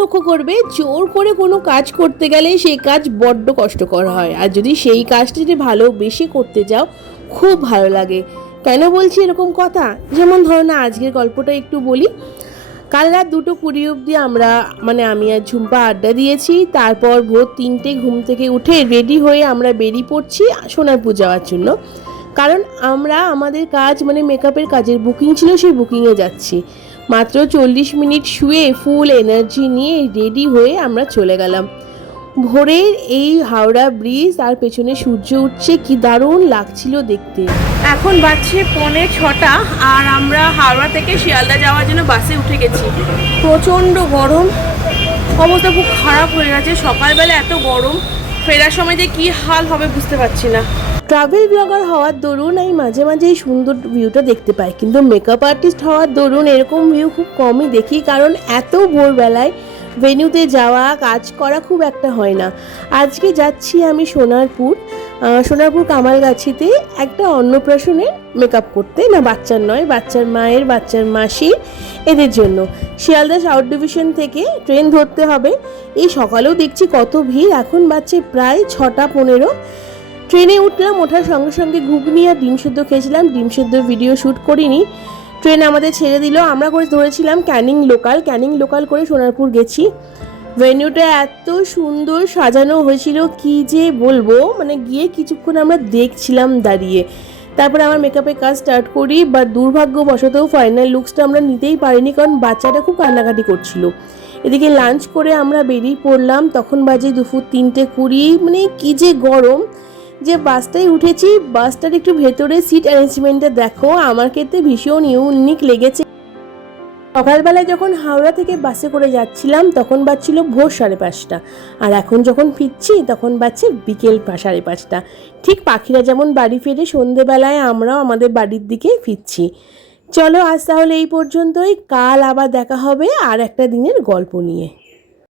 লক্ষ্য করবে, জোর করে কোনো কাজ করতে গেলে সেই কাজ বড্ড কষ্টকর হয়, আর যদি সেই কাজটা যদি ভালোবেসে করতে যাও খুব ভালো লাগে। কেন বলছি এরকম কথা? যেমন ধরো না, আজকের গল্পটা একটু বলি। কাল রাত 2:20 অবধি আমি আর ঝুম্পা আড্ডা দিয়েছি। তারপর ভোর 3টে ঘুম থেকে উঠে রেডি হয়ে আমরা বেরিয়ে পড়ছি সোনারপুর যাওয়ার জন্য। কারণ আমরা আমাদের কাজ মেকআপের কাজের বুকিং ছিল, সেই বুকিংয়ে যাচ্ছি। মাত্র 40 মিনিট শুয়ে ফুল এনার্জি নিয়ে রেডি হয়ে আমরা চলে গেলাম। ভোরের এই হাওড়া ব্রিজ আর পেছনে সূর্য উঠছে, কি দারুণ লাগছিল দেখতে। এখন বাজছে 5:45 আর আমরা হাওড়া থেকে শিয়ালদা যাওয়ার জন্য বাসে উঠে গেছি। প্রচণ্ড গরম, অবস্থা খুব খারাপ হয়ে গেছে। সকালবেলা এত গরম, ফেরার সময় যে কী হাল হবে বুঝতে পারছি না। ট্রাভেল ব্লগার হওয়ার দরুন আমি মাঝে মাঝে এই সুন্দর ভিউটা দেখতে পাই, কিন্তু মেকআপ আর্টিস্ট হওয়ার দরুন এরকম ভিউ খুব কমই দেখি। কারণ এত ভোরবেলায় ভেন্যুতে যাওয়া, কাজ করা খুব একটা হয় না। আজকে যাচ্ছি আমি সোনারপুর কামালগাছিতে একটা অন্নপ্রাশনের মেকআপ করতে। না, বাচ্চার নয়, বাচ্চার মায়ের, বাচ্চার মাসির, এদের জন্য। শিয়ালদা সাউথ ডিভিশন থেকে ট্রেন ধরতে হবে। এই সকালেও দেখছি কত ভিড়। এখন বাজছে প্রায় 6:15। ট্রেনে উঠলাম, ওঠার সঙ্গে সঙ্গে ঘুগনি আর ডিম সেদ্ধ খেয়েছিলাম। ডিম সেদ্ধ ভিডিও শ্যুট করিনি। ট্রেন আমাদের ছেড়ে দিল। আমরা করে ধরেছিলাম ক্যানিং লোকাল করে সোনারপুর গেছি। ভেন্যুটা এত সুন্দর সাজানো হয়েছিল, কি যে বলবো। গিয়ে কিছুক্ষণ আমরা দেখছিলাম দাঁড়িয়ে। তারপরে আমার মেকআপের কাজ স্টার্ট করি, বা দুর্ভাগ্যবশত ফাইনাল লুকসটা আমরা নিতেই পারিনি, কারণ বাচ্চাটা খুব কান্নাকাটি করছিল। এদিকে লাঞ্চ করে আমরা বেরিয়ে পড়লাম। তখন বাজে দুপুর 3:20। কি যে গরম, যে বাসটায় উঠেছি, বাসটার একটু ভেতরে সিট অ্যারেঞ্জমেন্টটা দেখো, আমার ক্ষেত্রে ভীষণ ইউনিক লেগেছে। সকালবেলায় যখন হাওড়া থেকে বাসে করে যাচ্ছিলাম তখন বাজছিল ভোর 5:30, আর এখন যখন ফিরছি তখন বাজছে বিকেল 5:30। ঠিক পাখিরা যেমন বাড়ি ফেরে সন্ধেবেলায়, আমরাও আমাদের বাড়ির দিকে ফিরছি। চলো আজ তাহলে এই পর্যন্তই। কাল আবার দেখা হবে আর একটা দিনের গল্প নিয়ে।